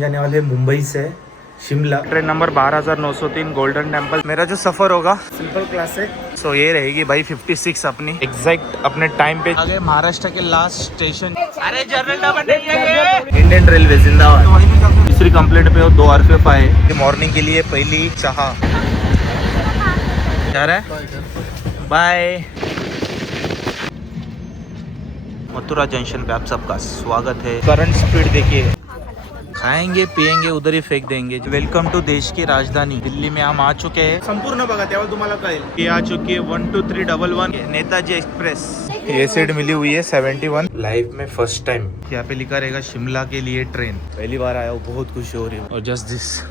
जाने वाले हैं मुंबई से Shimla. Train number 12,903 golden temple. मेरा जो सफ़र होगा सिंपल क्लास है, सो ये रहेगी भाई 56 अपनी एग्जैक्ट अपने टाइम पे। आगे महाराष्ट्र के लास्ट स्टेशन। अरे जनरल डब्बा नहीं है ये। इंडियन रेलवे जिंदाबाद। तीसरी कंप्लीट पे हो 2 RPF आए। मॉर्निंग के लिए पहली चाह जा रहा है। बाय। मथुरा जंक्शन पे आप सबका स्वागत है। करंट स्पीड देखिए, खाएंगे पिएंगे उधर ही फेंक देंगे। वेलकम टू देश की राजधानी दिल्ली में हम आ चुके हैं। संपूर्ण बघा त्यावर तुम्हाला कळेल की आ चुकी है 12311 नेताजी एक्सप्रेस। ये सीट मिली हुई है 71। लाइफ में फर्स्ट टाइम यहाँ पे लिखा रहेगा शिमला के लिए ट्रेन। पहली बार आया हूँ, बहुत खुशी हो रही है। और जस्ट दिस।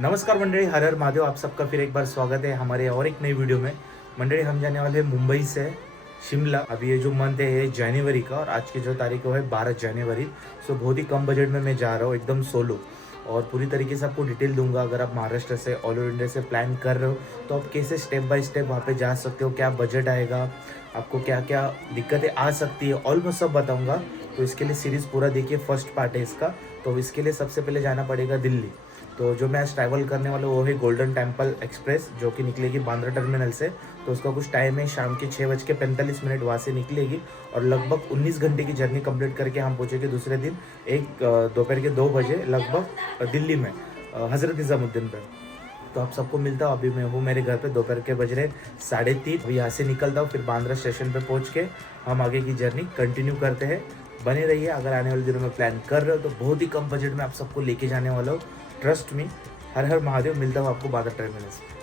नमस्कार मंडळी, हर हर महादेव। आप सबका फिर एक बार स्वागत है हमारे और एक नई वीडियो में। मंडळी, हम जाने वाले हैं मुंबई से शिमला। अभी ये जो मंथ है ये जनवरी का, और आज की जो तारीख है 12 जनवरी। सो बहुत ही कम बजट में मैं जा रहा हूँ, एकदम सोलो। और पूरी तरीके से आपको डिटेल दूंगा। अगर आप महाराष्ट्र से ऑल ओवर इंडिया से प्लान कर रहे हो तो आप कैसे स्टेप बाय स्टेप वहाँ पे जा सकते हो, क्या बजट आएगा, आपको क्या क्या दिक्कतें आ सकती है, ऑलमोस्ट सब बताऊँगा। तो इसके लिए सीरीज़ पूरा देखिए, फर्स्ट पार्ट है इसका। तो इसके लिए सबसे पहले जाना पड़ेगा दिल्ली। तो जो मैं आज ट्रैवल करने वाला हूँ वो है गोल्डन टेम्पल एक्सप्रेस, जो कि निकलेगी बांद्रा टर्मिनल से। तो उसका कुछ टाइम है, शाम के 6:45 वहाँ से निकलेगी और लगभग 19 घंटे की जर्नी कंप्लीट करके हम पहुँचेंगे दूसरे दिन दोपहर के 2 बजे लगभग दिल्ली में हज़रत निज़ामुद्दीन पर। तो आप सबको मिलता हूँ। अभी मैं हूँ मेरे घर पे, दोपहर के बज रहे 3:30। अभी यहाँ से निकलता हूँ, फिर बांद्रा स्टेशन पे पहुँच के हम आगे की जर्नी कंटिन्यू करते हैं। बने रहिए। अगर आने वाले दिनों में प्लान कर रहे हो तो बहुत ही कम बजट में आप सबको लेके जाने वाला हूँ, ट्रस्ट मी। हर हर महादेव। मिलता हूँ आपको बांद्रा टर्मिनल से।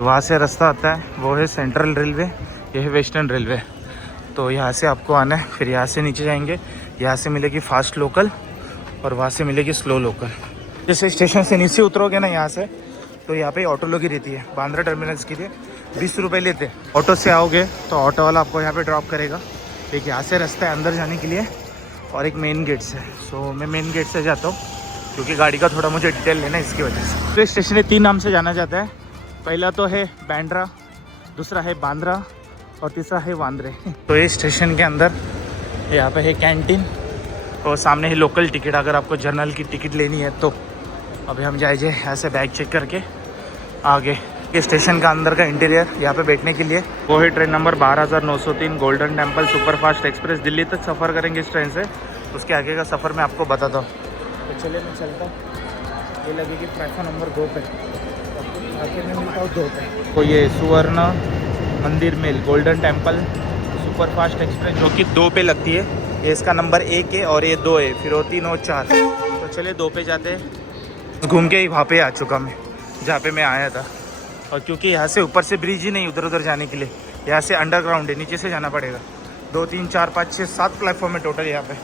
वहाँ से रास्ता आता है, वो है सेंट्रल रेलवे, ये है वेस्टर्न रेलवे। तो यहाँ से आपको आना है, फिर यहाँ से नीचे जाएंगे। यहाँ से मिलेगी फास्ट लोकल और वहाँ से मिलेगी स्लो लोकल। जैसे स्टेशन से नीचे उतरोगे ना यहाँ से, तो यहाँ पे ऑटो लोग ही रहती है। बांद्रा टर्मिनल्स के लिए 20 रुपये लेते हैं। ऑटो से आओगे तो ऑटो वाला आपको यहाँ पे ड्रॉप करेगा। एक यहाँ से रास्ता है अंदर जाने के लिए और एक मेन गेट से। सो मैं मेन गेट से जाता हूँ क्योंकि गाड़ी का थोड़ा मुझे डिटेल लेना है, इसकी वजह से। तो स्टेशन है 3 नाम से जाना जाता है। पहला तो है बांद्रा, दूसरा है बांद्रा और तीसरा है वांद्रे। तो ये स्टेशन के अंदर यहाँ पे है कैंटीन और सामने है लोकल टिकट, अगर आपको जनरल की टिकट लेनी है तो। अभी हम जाए यहाँ से बैग चेक करके आगे के स्टेशन का अंदर का इंटीरियर यहाँ पे बैठने के लिए। वो है train number 12,903 golden temple superfast express. Delhi तक सफ़र करेंगे इस ट्रेन से, उसके आगे का सफ़र मैं आपको बताता हूँ। तो चलिए मैं चलता हूँ। ये लगेगी प्लेटफॉर्म नंबर 2 पे, आखिर में मिलता हूँ 2 पे। तो ये सुवर्ण मंदिर मिल गोल्डन टेम्पल सुपरफास्ट एक्सप्रेस, जो कि 2 पे लगती है। ये इसका नंबर 1 है और ये 2 है, फिर वो 3 और 4। तो चलिए 2 पे जाते हैं। घूम के ही वहाँ पे आ चुका मैं जहाँ पे मैं आया था। और क्योंकि यहाँ से ऊपर से ब्रिज ही नहीं उधर उधर जाने के लिए, यहाँ से अंडरग्राउंड है, नीचे से जाना पड़ेगा। 2 3 4 5 6 7 प्लेटफॉर्म है टोटल यहाँ पे।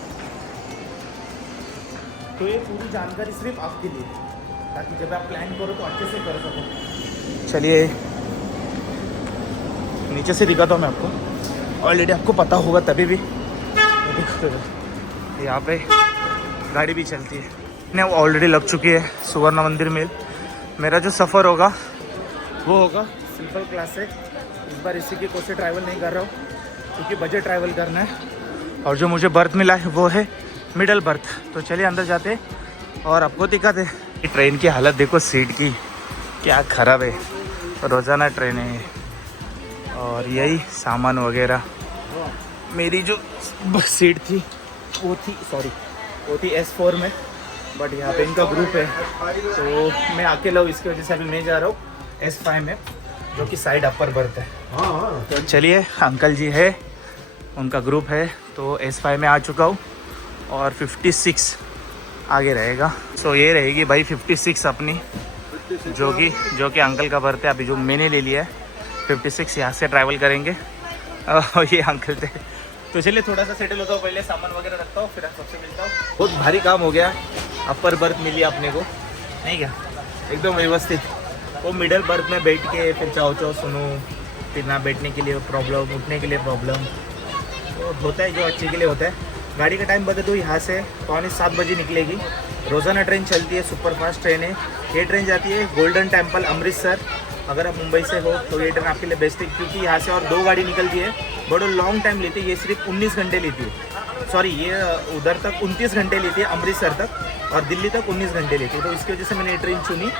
तो ये पूरी जानकारी सिर्फ आपके लिए, ताकि जब आप प्लान करो तो अच्छे से कर सको। चलिए नीचे से दिखाता हूँ मैं आपको, ऑलरेडी आपको पता होगा तभी भी। यहाँ पे गाड़ी भी चलती है, ने ऑलरेडी लग चुकी है सुवर्ण मंदिर में। मेरा जो सफ़र होगा वो होगा सिंपल क्लास से। इस बार इसी की कोच से ट्रैवल नहीं कर रहा हूँ क्योंकि बजट ट्रैवल करना है। और जो मुझे बर्थ मिला है वो है मिडल बर्थ। तो चलिए अंदर जाते और आपको दिखाते। ट्रेन की हालत देखो, सीट की क्या ख़राब है। रोज़ाना ट्रेन है और यही सामान वगैरह। मेरी जो सीट थी वो थी S4 में, बट यहाँ पे इनका ग्रुप है तो मैं अकेला हूँ, इसकी वजह से अभी मैं जा रहा हूँ S5 में, जो कि साइड अपर बर्थ है। तो चलिए, अंकल जी है, उनका ग्रुप है। तो S5 में आ चुका हूँ और 56 आगे रहेगा। सो ये रहेगी भाई 56 अपनी, जो कि अंकल का बर्थ है। अभी जो मैंने ले लिया है 56, यहाँ से ट्रैवल करेंगे। और ये अंकल थे। तो चलिए थोड़ा सा सेटल होता हूँ, पहले सामान वगैरह रखता हूँ, फिर आप सबसे मिलता हूँ। बहुत भारी काम हो गया, अपर बर्थ मिली अपने को, नहीं क्या एकदम व्यवस्थित। वो मिडल बर्थ में बैठ के फिर चाओ चाओ सुनो, फिर ना बैठने के लिए प्रॉब्लम, उठने के लिए प्रॉब्लम। तो होता है जो अच्छे के लिए होता है। गाड़ी का टाइम बता दूँ, यहाँ से 6:45 बजे निकलेगी। रोज़ाना ट्रेन चलती है, सुपरफास्ट ट्रेन है। ये ट्रेन जाती है गोल्डन टेम्पल अमृतसर, अगर आप मुंबई से हो तो ये ट्रेन आपके लिए बेस्ट है, क्योंकि यहाँ से और 2 गाड़ी निकलती है, बड़ा लॉन्ग टाइम लेती है। ये सिर्फ 19 घंटे लेती है, सॉरी ये उधर तक 29 घंटे लेती है, अमृतसर तक, और दिल्ली तक 19 घंटे लेती है। तो इसकी वजह से मैंने ये ट्रेन चुनी,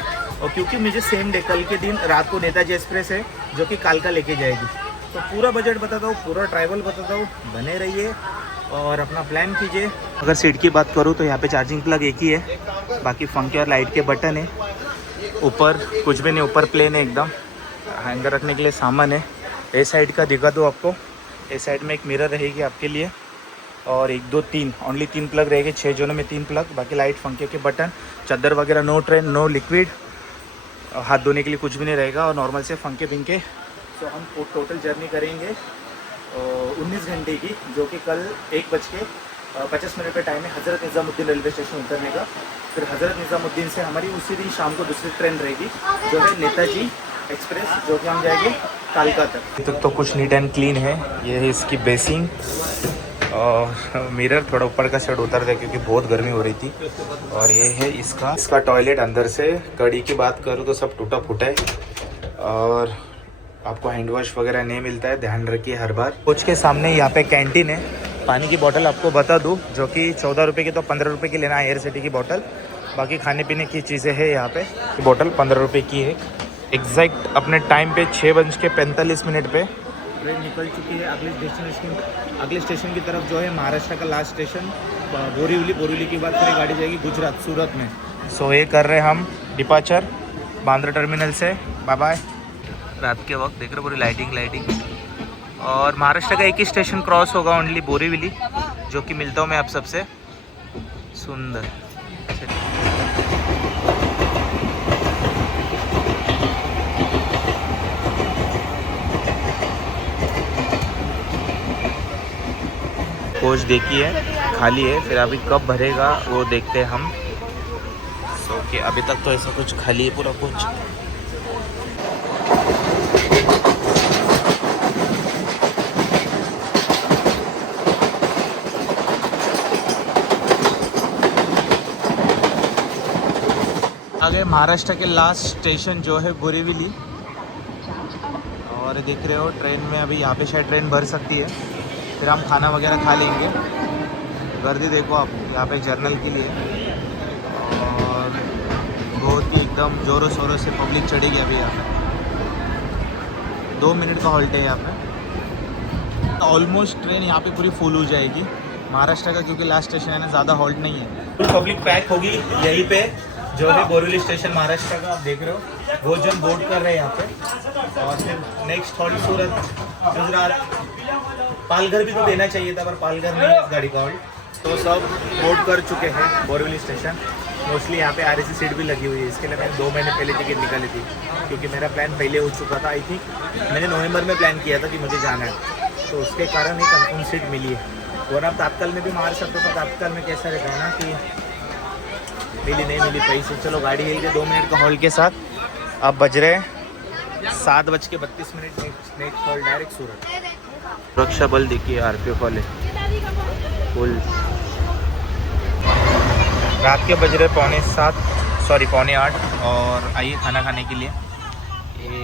और क्योंकि मुझे सेम डे कल के दिन रात को नेताजी एक्सप्रेस है जो कि कालका लेके जाएगी। तो पूरा बजट बताता हूँ, पूरा ट्रैवल बताता हूँ, बने रहिए और अपना प्लान कीजिए। अगर सीट की बात करूँ तो यहाँ पे चार्जिंग प्लग एक ही है, बाकी फंकी और लाइट के बटन है। ऊपर कुछ भी नहीं, ऊपर प्लेन है एकदम, हैंगर रखने के लिए सामान है। ए साइड का दिखा दो आपको, ए साइड में एक मिरर रहेगी आपके लिए, और 1 2 3 ओनली 3 प्लग रहेंगे, 6 जोनों में 3 प्लग, बाकी लाइट फंके के बटन, चादर वगैरह नो ट्रेन, नो लिक्विड, हाथ धोने के लिए कुछ भी नहीं रहेगा, और नॉर्मल से फंके पिंके। तो हम टोटल जर्नी करेंगे 19 घंटे की, जो कि कल 1:50 का टाइम है हज़रत निज़ामुद्दीन रेलवे स्टेशन उतरने का। फिर हज़रत निज़ामुद्दीन से हमारी उसी दिन शाम को दूसरी ट्रेन रहेगी जो है नेताजी एक्सप्रेस, जो कि हम जाएंगे कालका तक। अभी तक तो कुछ नीट एंड क्लीन है। ये है इसकी बेसिंग और मिरर, थोड़ा ऊपर का साइड उतर दे क्योंकि बहुत गर्मी हो रही थी। और ये है इसका टॉयलेट अंदर से। कड़ी की बात करूँ तो सब टूटा फूटा है, और आपको हैंड वॉश वगैरह नहीं मिलता है, ध्यान रखिए हर बार। कोच के सामने यहाँ पे कैंटीन है। पानी की बोतल आपको बता दूँ, जो कि 14 रुपये की, तो 15 रुपये की लेना है एयर सिटी की बोतल। बाकी खाने पीने की चीज़ें हैं यहाँ पे। बोतल 15 रुपये की है। एग्जैक्ट अपने टाइम पे 6:45 पे ट्रेन निकल चुकी है अगले स्टेशन की तरफ, जो है महाराष्ट्र का लास्ट स्टेशन बोरीवली के बाद फिर गाड़ी जाएगी गुजरात, सूरत में। सो ये कर रहे हम डिपार्चर बांद्रा टर्मिनल से। Bye bye. रात के वक्त देख रहे हो पूरी लाइटिंग, और महाराष्ट्र का एक ही स्टेशन क्रॉस होगा ओनली, बोरीवली, जो कि मिलता हूँ मैं आप सबसे। सुंदर कोच देखिए खाली है, फिर अभी कब भरेगा वो देखते हैं हम। सो कि अभी तक तो ऐसा कुछ खाली है पूरा कोच। आगे महाराष्ट्र के लास्ट स्टेशन जो है बोरीवली, और देख रहे हो ट्रेन में अभी यहाँ पे शायद ट्रेन भर सकती है, फिर हम खाना वगैरह खा लेंगे। गर्दी देखो आप यहाँ पे जर्नल के लिए, और बहुत ही एकदम ज़ोरों शोरों से पब्लिक चढ़ेगी अभी यहाँ पे। 2 मिनट का हॉल्ट है यहाँ पे। ऑलमोस्ट ट्रेन यहाँ पे पूरी फुल हो जाएगी महाराष्ट्र का, क्योंकि लास्ट स्टेशन है ना, ज़्यादा हॉल्ट नहीं है। फुल पब्लिक पैक होगी यहीं पे, जो है बोरीवली स्टेशन महाराष्ट्र का। आप देख रहे हो बहुत जन बोर्ड कर रहे हैं यहाँ पे, और फिर नेक्स्ट हॉल्ट सूरत, गुजरात, पालघर भी तो देना चाहिए था, पर पालघर नहीं है इस गाड़ी का हॉल्ट। तो सब बोर्ड कर चुके हैं बोरीवली स्टेशन। मोस्टली यहाँ पे RAC सीट भी लगी हुई है, इसके लिए मैंने 2 महीने पहले टिकट निकाली थी, क्योंकि मेरा प्लान पहले हो चुका था। आई थिंक मैंने नवंबर में प्लान किया था कि मुझे जाना है, तो उसके कारण ही कंफर्म सीट मिली है। वरना तात्काल में भी मार सकते थे। तात्काल में कैसा रहता है ना कि मिली नहीं मिली पैसे। चलो गाड़ी हिल के 2 मिनट का हॉल्ट के साथ अब बज रहे 7:32। नेक्स्ट हॉल्ट डायरेक्ट सूरत। सुरक्षा बल देखिए, RPF वाले फुल। रात के बज रहे 7:45, और आइए खाना खाने के लिए। ये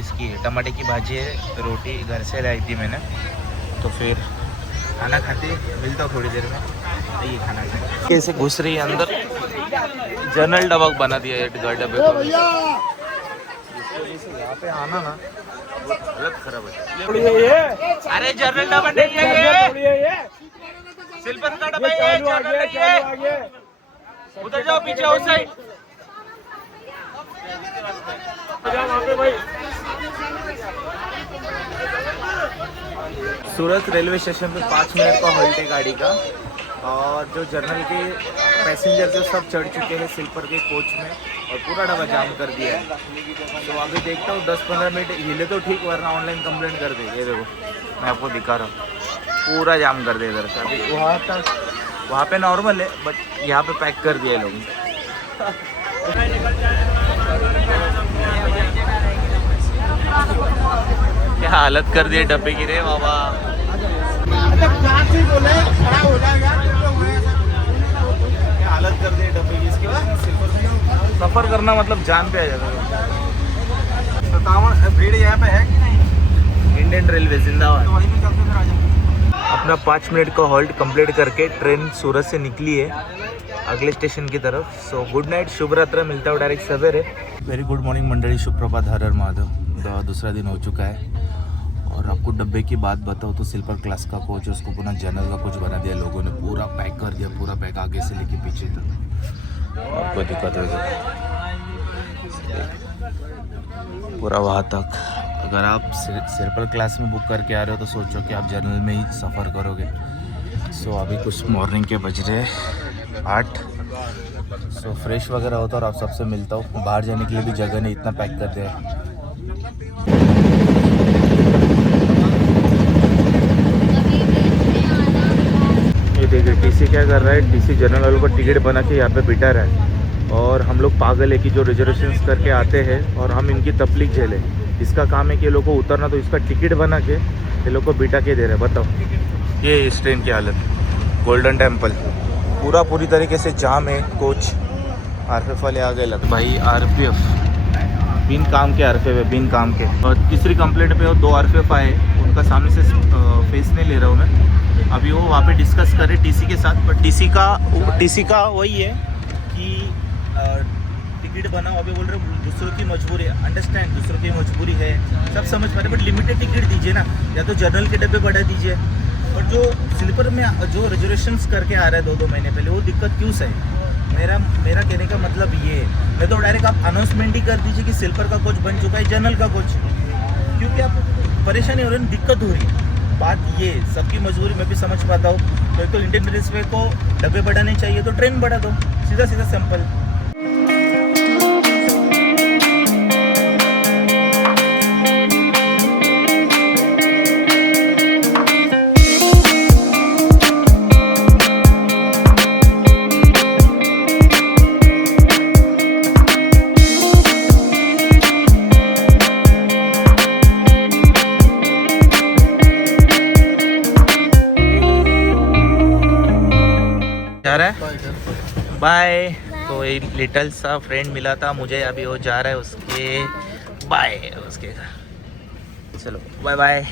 इसकी टमाटे की भाजी है, रोटी घर से लाई थी मैंने, तो फिर खाना खाते मिलता हूँ थोड़ी देर में। आइए खाना खाते। कैसे घुस रही है अंदर, जनरल डबा बना दिया है डब्बे को। यहाँ पे आना ना हालत खराब है। अरे जनरल डब्बा नहीं है ये, सिल्वर का डब्बा है, जनरल नहीं है। उधर जाओ पीछे उस साइड। सूरत रेलवे स्टेशन पे 5 मिनट का हॉल्ट है गाड़ी का, और जो जर्नल के पैसेंजर जो सब चढ़ चुके हैं स्लीपर के कोच में, और पूरा डब्बा जाम कर दिया है। तो अभी देखता हूँ 10-15 मिनट हिले तो ठीक, वरना ऑनलाइन कंप्लेंट कर दे। ये देखो मैं आपको दिखा रहा हूँ, पूरा जाम कर दिया इधर से। अभी वहाँ पे नॉर्मल है, बट यहाँ पे पैक कर दिया लोग। क्या हालत कर दिए डब्बे की रे बाबा। क्या हालत कर दिए डब्बे की। इसके बाद सफ़र करना मतलब जान पे आ जाता है। भीड़ यहाँ पे है कि नहीं? इंडियन रेलवे जिंदाबाद। तो वहीं पे चलते फिर आ जाएंगे। अपना 5 मिनट का हॉल्ट कंप्लीट करके ट्रेन सूरत से निकली है अगले स्टेशन की तरफ। सो गुड नाइट, शुभ रात्रि, मिलता हूँ डायरेक्ट सवेरे। वेरी गुड मॉर्निंग मंडली, सुप्रभात, हर हर महादेव। दूसरा दिन हो चुका है और आपको डब्बे की बात बताऊँ तो स्लीपर क्लास का कोच उसको पुनः जनरल का कोच बना दिया लोगों ने, पूरा पैक कर दिया, पूरा पैक आगे से लेके पीछे तक। आपको दिक्कत है पूरा वहाँ तक। अगर आप स्लीपर क्लास में बुक करके आ रहे हो तो सोचो कि आप जनरल में ही सफ़र करोगे। सो अभी कुछ मॉर्निंग के बज रहे 8। सो फ्रेश वगैरह होता और आप सबसे मिलता हूँ। बाहर जाने के लिए भी जगह नहीं, इतना पैक कर दिया है। ये देखिए टीसी क्या कर रहा है, टीसी जनरल वालों को टिकट बना के यहाँ पे बिठा रहा है और हम लोग पागल है कि जो रिजर्वेशंस करके आते हैं और हम इनकी तकलीफ झेले। इसका काम है कि ये लोग को उतरना, तो इसका टिकट बना के ये लोग को बिठा के दे रहे हैं। बताओ ये इस ट्रेन की हालत। गोल्डन टेम्पल पूरी तरीके से जाम है। कोच आरपीएफ वाले आ गए लग भाई। आरपीएफ बिन काम के, आरपीएफ है बिन काम के। और तीसरी कंप्लेंट पे 2 आरपीएफ आए, उनका सामने से फेस नहीं ले रहा हूँ मैं। अभी वो वहाँ पे डिस्कस करे टीसी के साथ, पर टीसी का वही है कि टिकट बनाओ। अभी बोल रहे दूसरों की मजबूरी है, अंडरस्टैंड, दूसरों की मजबूरी है, सब समझ पा रहे, बट लिमिटेड टिकट दीजिए ना, या तो जनरल के डब्बे बढ़ा दीजिए। और जो स्लीपर में जो रिजर्वेशंस करके आ रहा है 2-2 महीने पहले, वो दिक्कत क्यों से है? मेरा कहने का मतलब ये है, मैं तो डायरेक्ट आप अनाउंसमेंट ही कर दीजिए कि स्लीपर का कोच बन चुका है, जनरल का कोच, क्योंकि आप परेशानी हो रही है, दिक्कत हो रही है। बात ये, सबकी मजबूरी मैं भी समझ पाता हूँ। तो एक तो इंडियन रेलवे को डब्बे बढ़ाने चाहिए तो ट्रेन बढ़ा दो, सीधा सिंपल। जा रहा है बाय। तो एक लिटल सा फ्रेंड मिला था मुझे, अभी वो जा रहा है उसके बाय, उसके घर। चलो बाय बाय।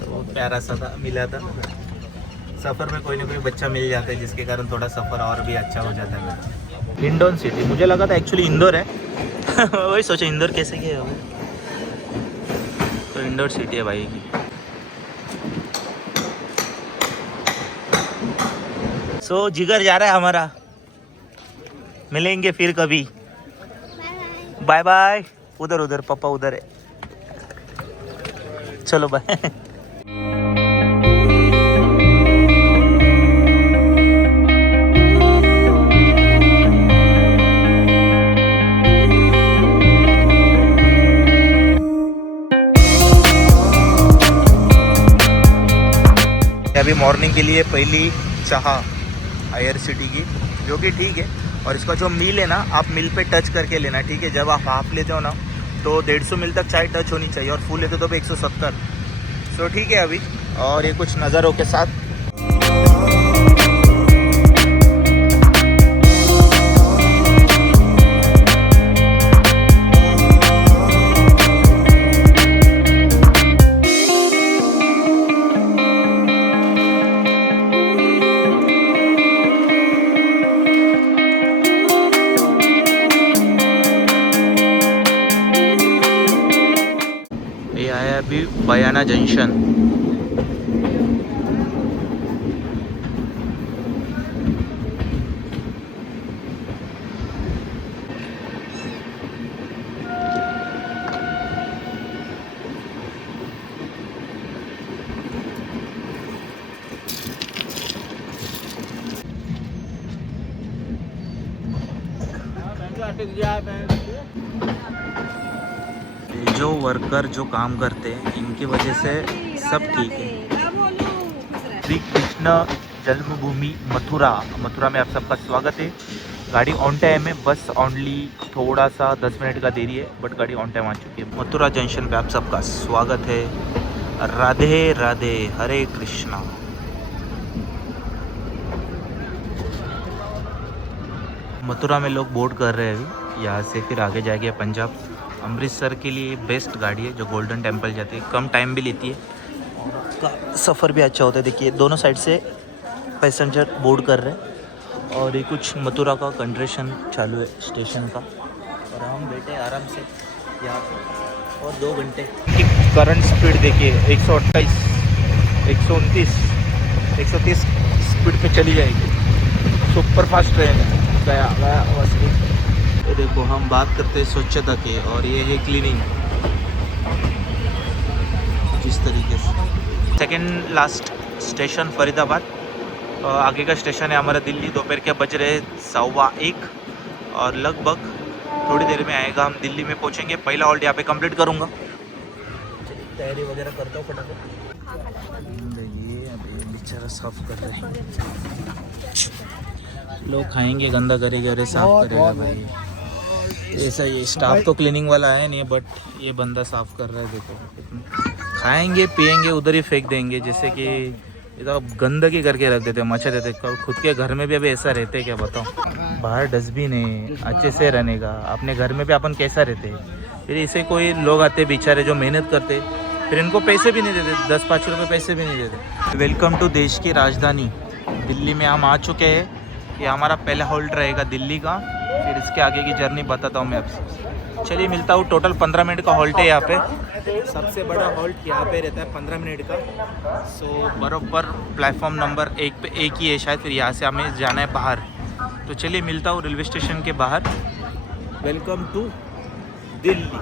बहुत प्यारा सा था, मिला था। सफ़र में कोई ना कोई बच्चा मिल जाता है जिसके कारण थोड़ा सफ़र और भी अच्छा हो जाता है। हिंडौन सिटी मुझे लगा था एक्चुअली इंदौर है। वही सोचा इंदौर कैसे गए हो, तो इंदौर सिटी है भाई की। सो जिगर जा रहा है हमारा, मिलेंगे फिर कभी। Bye bye. उधर पापा उधर है, चलो बाय। अभी मॉर्निंग के लिए पहली चाह IRCTC की, जो कि ठीक है। और इसका जो मील है ना, आप मील पे टच करके लेना, ठीक है। जब आप हाफ लेते हो ना तो 150 मील तक चाय टच होनी चाहिए, और फुल लेते तो 170। सो ठीक है अभी। और ये कुछ नज़रों के साथ अभी बयाना जंक्शन। जो वर्कर जो काम करते हैं इनकी वजह से सब ठीक है। श्री कृष्ण जन्मभूमि मथुरा में आप सबका स्वागत है। गाड़ी ऑन टाइम है, बस ओनली थोड़ा सा 10 मिनट का देरी है, बट गाड़ी ऑन टाइम आ चुकी है। मथुरा जंक्शन पे आप सबका स्वागत है। राधे राधे, हरे कृष्णा। मथुरा में लोग बोट कर रहे हैं अभी। यहाँ से फिर आगे जाएंगे पंजाब। अमृतसर के लिए बेस्ट गाड़ी है जो गोल्डन टेम्पल जाती है, कम टाइम भी लेती है और आपका सफ़र भी अच्छा होता है। देखिए दोनों साइड से पैसेंजर बोर्ड कर रहे हैं और ये कुछ मथुरा का कंस्ट्रक्शन चालू है स्टेशन का, और हम बैठे आराम से यहाँ पे और 2 घंटे की करंट स्पीड देखिए 128, 129, 130 स्पीड पे चली जाएगी। सुपर फास्ट ट्रेन है। गया ये देखो हम बात करते हैं स्वच्छता की और ये है क्लीनिंग जिस तरीके से। सेकेंड लास्ट स्टेशन फरीदाबाद, आगे का स्टेशन है हमारा दिल्ली। दोपहर के बज रहे 1:15 और लगभग थोड़ी देर में आएगा, हम दिल्ली में पहुंचेंगे। पहला हॉल्ट यहाँ पे कंप्लीट करूँगा। तैयारी वगैरह करता हूँ फटाफट। ये अभी बेचारा साफ कर रहे हैं, लोग खाएंगे गंदा करेंगे और साफ करेगा भाई। ऐसा ये स्टाफ तो क्लीनिंग वाला है नहीं, बट ये बंदा साफ कर रहा है। देखो खाएंगे पिएंगे उधर ही फेंक देंगे, जैसे कि ये तो गंदगी करके रख देते, मचा देते। खुद के घर में भी अभी ऐसा रहते क्या बताओ। बाहर डस्टबिन है अच्छे से रहने का, अपने घर में भी अपन कैसा रहते हैं। फिर इसे कोई लोग आते बेचारे जो मेहनत करते, फिर इनको पैसे भी नहीं देते, 10-5 रुपये पैसे भी नहीं देते। वेलकम टू देश की राजधानी दिल्ली में हम आ चुके हैं। ये हमारा पहला हॉल्ट रहेगा दिल्ली का, फिर इसके आगे की जर्नी बताता हूँ मैं आपसे। चलिए मिलता हूँ। टोटल 15 मिनट का हॉल्ट है यहाँ पे। सबसे बड़ा हॉल्ट यहाँ पे रहता है 15 मिनट का। सो बराबर प्लेटफॉर्म नंबर 1 पे एक ही है शायद। फिर यहाँ से हमें जाना है बाहर, तो चलिए मिलता हूँ रेलवे स्टेशन के बाहर। वेलकम टू दिल्ली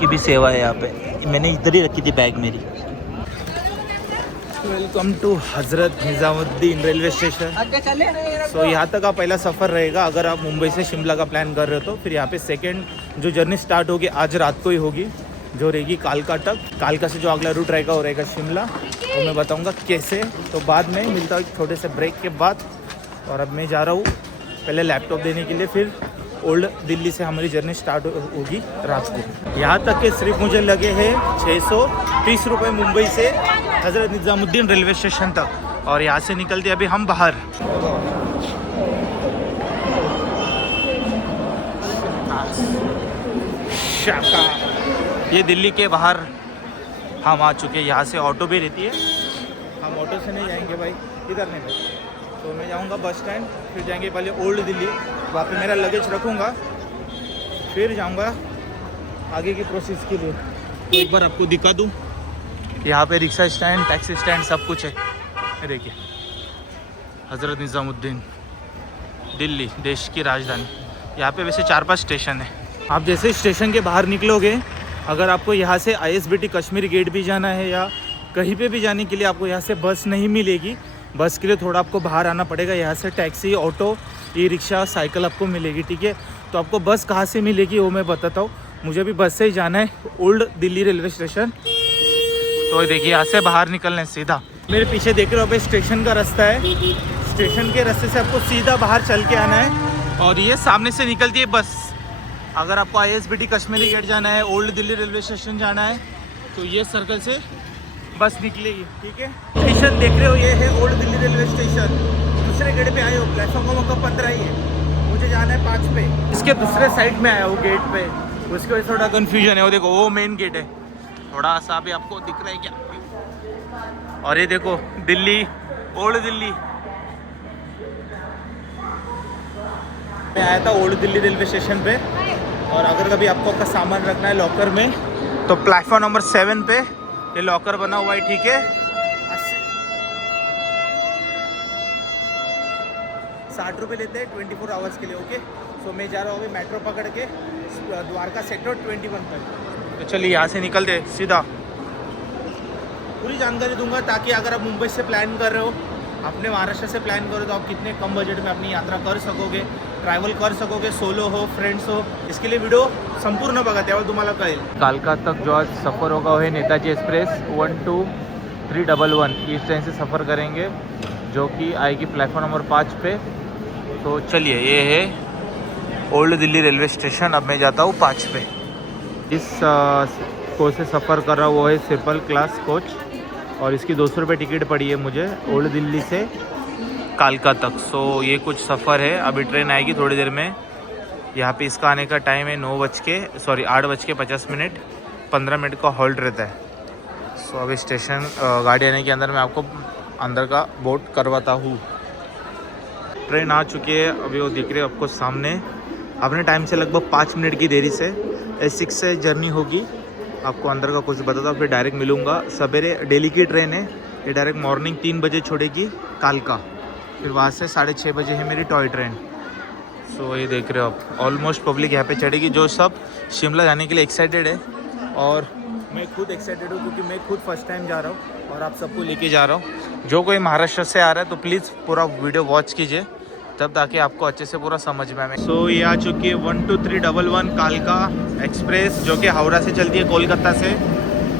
की भी सेवा है यहाँ पे। मैंने इधर ही रखी थी बैग मेरी। Welcome to Hazrat Nizamuddin railway station. सो यहाँ तक का पहला सफ़र रहेगा अगर आप मुंबई से शिमला का प्लान कर रहे हो तो। फिर यहाँ पे सेकंड जो जर्नी स्टार्ट होगी आज रात को ही होगी, जो रहेगी कालका तक। कालका से जो अगला रूट रहेगा वो रहेगा शिमला, वो मैं बताऊँगा कैसे। तो बाद में मिलता हूँ छोटे से ब्रेक के बाद। और अब मैं जा रहा हूँ पहले लैपटॉप देने के लिए, फिर ओल्ड दिल्ली से हमारी जर्नी स्टार्ट होगी रात को। यहाँ तक के सिर्फ मुझे लगे हैं 630 रुपये मुंबई से हज़रत निज़ामुद्दीन रेलवे स्टेशन तक। और यहाँ से निकलते अभी हम बाहर। ये दिल्ली के बाहर हम आ चुके हैं। यहाँ से ऑटो भी रहती है, हम ऑटो से नहीं जाएंगे भाई, इधर नहीं भाई। तो मैं जाऊँगा बस स्टैंड, फिर जाएंगे पहले ओल्ड दिल्ली, वहाँ पे मेरा लगेज रखूँगा, फिर जाऊँगा आगे की प्रोसेस के लिए। तो एक बार आपको दिखा दूँ, यहाँ पे रिक्शा स्टैंड, टैक्सी स्टैंड सब कुछ है। ये देखिए हज़रत निज़ामुद्दीन दिल्ली देश की राजधानी। यहाँ पे वैसे 4-5 स्टेशन है। आप जैसे स्टेशन के बाहर निकलोगे, अगर आपको यहाँ से ISBT कश्मीरी गेट भी जाना है या कहीं पे भी जाने के लिए आपको यहाँ से बस नहीं मिलेगी। बस के लिए थोड़ा आपको बाहर आना पड़ेगा। यहाँ से taxi, auto, e rickshaw, cycle आपको मिलेगी, ठीक है। तो आपको बस कहाँ से मिलेगी वो मैं बताता हूँ। मुझे भी बस से ही जाना है ओल्ड दिल्ली रेलवे स्टेशन। तो देखिए यहाँ से बाहर निकलना है सीधा। मेरे पीछे देख रहे हो पे स्टेशन का रास्ता है। स्टेशन के रास्ते से आपको सीधा बाहर चल के आना है और ये सामने से निकलती है बस। अगर आपको ISBT कश्मीरी गेट जाना है, ओल्ड दिल्ली रेलवे स्टेशन जाना है, तो ये सर्कल से बस निकलेगी, ठीक है। स्टेशन देख रहे हो ये है ओल्ड दिल्ली रेलवे स्टेशन। दूसरे गेट पे आए हो, प्लेटफॉर्म नंबर 15 ही है, मुझे जाना है 5 पे। इसके दूसरे साइड में आया हूँ गेट पे, उसकी वजह से थोड़ा कन्फ्यूजन है। वो देखो वो मेन गेट है, थोड़ा सा भी आपको दिख रहा है क्या। और ये देखो दिल्ली, ओल्ड दिल्ली। मैं आया था ओल्ड दिल्ली रेलवे स्टेशन पे। और अगर कभी आपको आपका सामान रखना है लॉकर में, तो प्लेटफॉर्म नंबर 7 पे ये लॉकर बना हुआ है, ठीक है। 60 रुपये लेते हैं 24 आवर्स के लिए, ओके। सो मैं जा रहा हूँ अभी मेट्रो पकड़ के द्वारका सेक्टर 21 तक। तो चलिए यहाँ से निकलते सीधा। पूरी जानकारी दूंगा ताकि अगर आप मुंबई से प्लान कर रहे हो, अपने महाराष्ट्र से प्लान करो, तो आप कितने कम बजट में अपनी यात्रा कर सकोगे, ट्रॅव्हल कर सकोगे, सोलो हो, फ्रेंड्स हो। इसके लिए वीडियो संपूर्ण बघा, त्यावर तुम्हाला कळेल। कालका तक जो आज सफ़र होगा वो है नेताजी एक्सप्रेस 12311। इस ट्रेन से सफ़र करेंगे जो कि आएगी प्लेटफॉर्म नंबर 5 पे। तो चलिए ये है ओल्ड दिल्ली रेलवे स्टेशन। अब मैं जाता हूँ 5 पे। इस कोच से सफ़र कर रहा हूँ वो है स्लीपर क्लास कोच, और इसकी 200 रुपये टिकट पड़ी है मुझे ओल्ड दिल्ली से कालका तक। सो ये कुछ सफ़र है। अभी ट्रेन आएगी थोड़ी देर में। यहाँ पे इसका आने का टाइम है 8:50, 15 मिनट का हॉल्ट रहता है। सो अभी स्टेशन गाड़ी आने के अंदर मैं आपको अंदर का बोर्ड करवाता हूँ। ट्रेन आ चुकी है, अभी वो दिख रही है आपको सामने। अपने टाइम से लगभग 5 मिनट की देरी से S6 से जर्नी होगी। आपको अंदर का कुछ बताता हूँ, फिर डायरेक्ट मिलूँगा। सवेरे दिल्ली की ट्रेन है, ये डायरेक्ट मॉर्निंग 3 बजे छोड़ेगी कालका, फिर वहाँ से 6:30 बजे है मेरी टॉय ट्रेन। सो ये देख रहे हो आप, ऑलमोस्ट पब्लिक यहाँ पे चढ़ेगी जो सब शिमला जाने के लिए एक्साइटेड है। और मैं खुद एक्साइटेड हूँ क्योंकि मैं खुद फर्स्ट टाइम जा रहा हूँ और आप सबको लेके जा रहा हूँ। जो कोई महाराष्ट्र से आ रहा है तो प्लीज़ पूरा वीडियो वॉच कीजिए, तब ताकि आपको अच्छे से पूरा समझ में आए। सो ये आ चुकी है 12311 कालका एक्सप्रेस, जो कि हावड़ा से चलती है कोलकाता से।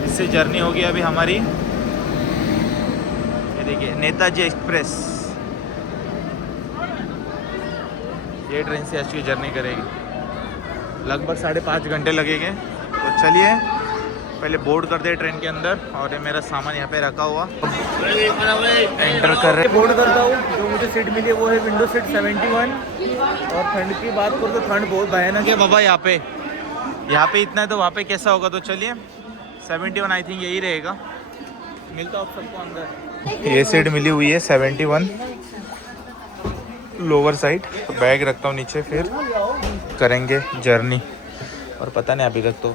इससे जर्नी होगी अभी हमारी, ये देखिए नेताजी एक्सप्रेस। ये ट्रेन से आज की जर्नी करेगी, लगभग 5.5 घंटे लगेंगे। तो चलिए पहले बोर्ड करते हैं ट्रेन के अंदर। और ये मेरा सामान यहाँ पे रखा हुआ, एंटर कर रहे। बोर्ड करता हूँ, जो मुझे सीट मिली वो है विंडो सीट 71। और ठंड की बात करो तो ठंड बहुत भयानक है बाबा यहाँ पे इतना है, तो वहाँ पे कैसा होगा। तो चलिए 71 आई थिंक यही रहेगा। मिलता हूँ आप सबको अंदर। ये सीट मिली हुई है 71 लोअर साइड। बैग रखता हूँ नीचे, फिर करेंगे जर्नी। और पता नहीं अभी तक तो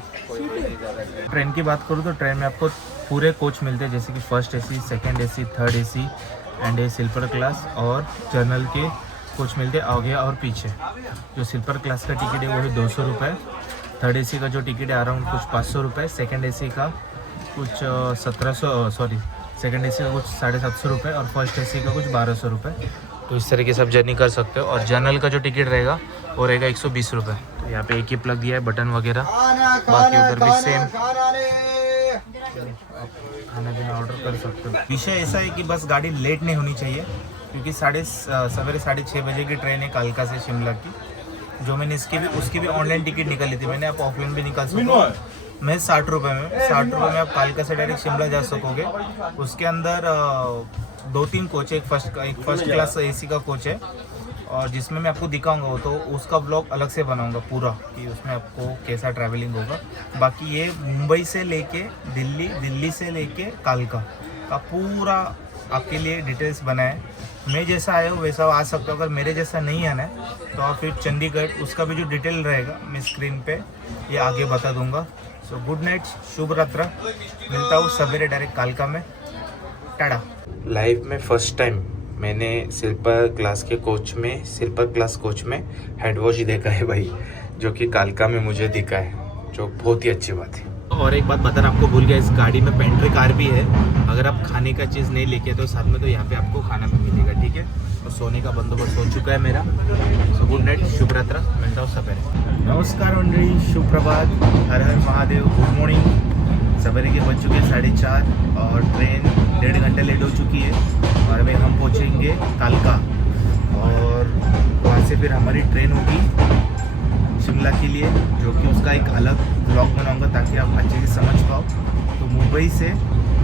ट्रेन की बात करूँ तो ट्रेन में आपको पूरे कोच मिलते हैं, जैसे कि first AC, second AC, third AC and a sleeper class. और जर्नल के कोच मिलते हैं आगे और पीछे। जो स्लीपर क्लास का टिकट है वो है 200 रुपये। थर्ड AC का जो टिकट है अराउंड कुछ 500 रुपये। सेकेंड AC का कुछ 750 रुपये और फर्स्ट AC का कुछ 1200 रुपये। तो इस तरीके से आप जर्नी कर सकते हो। और जनरल का जो टिकट रहेगा वो रहेगा 120 रुपये। तो यहाँ पे एक ही प्लग दिया है, बटन वगैरह, बाकी उधर भी सेम। खाना पीना ऑर्डर कर सकते हो। विषय ऐसा है कि बस गाड़ी लेट नहीं होनी चाहिए, क्योंकि सवेरे 6:30 बजे की ट्रेन है कालका से शिमला की। जो मैंने उसकी भी ऑनलाइन टिकट निकाली थी मैंने, आप ऑफलाइन भी निकाल सकते हो। मैं 60 रुपये में आप कालका से डायरेक्ट शिमला जा सकोगे। उसके अंदर 2-3 कोच है। एक फर्स्ट क्लास AC का कोच है, और जिसमें मैं आपको दिखाऊंगा वो तो उसका ब्लॉग अलग से बनाऊंगा पूरा, कि उसमें आपको कैसा ट्रैवलिंग होगा। बाकी ये मुंबई से लेके दिल्ली से लेके कालका का पूरा आपके लिए डिटेल्स बना है। मैं जैसा आया हूँ वैसा आ सकता हूँ। अगर मेरे जैसा नहीं आना है तो आप फिर चंडीगढ़, उसका भी जो डिटेल रहेगा मैं स्क्रीन पे ये आगे बता दूंगा। सो गुड नाइट, शुभ रात्रि। मिलता हूँ सवेरे डायरेक्ट कालका में। टाटा। लाइफ में फर्स्ट टाइम मैंने स्लीपर क्लास कोच में हेड वॉश देखा है भाई, जो कि कालका में मुझे दिखा है, जो बहुत ही अच्छी बात है। और एक बात बताना आपको भूल गया, इस गाड़ी में पेंट्री कार भी है। अगर आप खाने का चीज़ नहीं लेके तो साथ में, तो यहाँ पे आपको खाना भी मिलेगा, ठीक है। और सोने का बंदोबस्त हो चुका है मेरा। सो गुड नाइट, शुभ रात्रि। मिलता हूँ सवेरे। नमस्कार मंडली, शुभ प्रभात, हर हर महादेव, गुड मॉर्निंग। सवेरे के बज चुके 4:30 और ट्रेन 1.5 घंटे लेट हो चुकी है। और अभी हम पहुँचेंगे कालका, और वहाँ से फिर हमारी ट्रेन होगी शिमला के लिए, जो कि उसका एक अलग ब्लॉग बनाऊंगा ताकि आप अच्छे से समझ पाओ। तो मुंबई से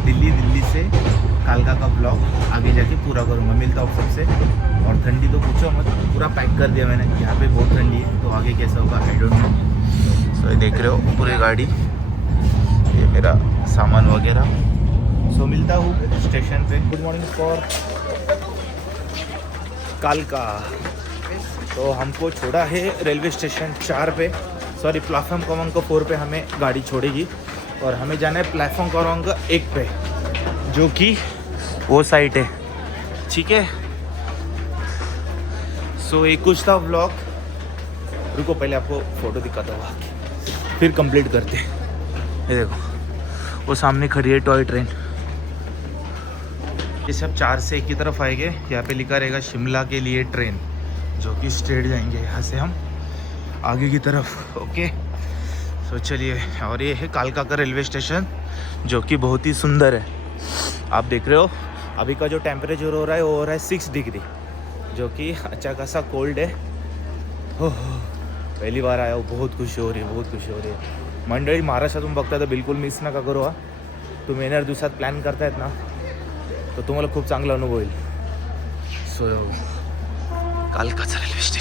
दिल्ली से कालका का ब्लॉग आगे जाके पूरा करूँगा। मिलता हूँ सबसे। और ठंडी तो पूछो मत, पूरा पैक कर दिया मैंने। यहाँ पे बहुत ठंडी है, तो आगे कैसा होगा आई डोंट नो। सो ये देख रहे हो पूरी गाड़ी, ये मेरा सामान वगैरह। सो मिलता हूँ स्टेशन पे। गुड मॉर्निंग फॉर कालका। तो हमको छोड़ा है रेलवे स्टेशन 4 पे, प्लेटफॉर्म क्रमांक 4 पे हमें गाड़ी छोड़ेगी। और हमें जाना है प्लेटफॉर्म क्रमांक 1 पे, जो कि वो साइट है, ठीक है। सो एक कुछ था व्लॉग। रुको पहले आपको फ़ोटो दिखाता हूँ, फिर कंप्लीट करते हैं। ये देखो वो सामने खड़ी है टॉय ट्रेन। ये सब 4 से 1 की तरफ आएंगे। यहाँ पे लिखा रहेगा शिमला के लिए ट्रेन, जो कि स्ट्रेट जाएंगे यहाँ से हम आगे की तरफ। ओके, तो चलिए। और ये है कालका का रेलवे स्टेशन, जो कि बहुत ही सुंदर है। आप देख रहे हो अभी का जो टेम्परेचर हो रहा है वो हो रहा है 6 डिग्री, जो कि अच्छा खासा कोल्ड है। पहली बार आया हूँ, बहुत खुशी हो रही है। मंडळी महाराष्ट्रातून बघता तर बिलकुल मिस नका करू हा। तुम्ही येणार दिवसात प्लॅन करतायत ना, तर तुम्हाला खूप चांगला अनुभव होईल। सो कालकाचा रेल्वे स्टेशन।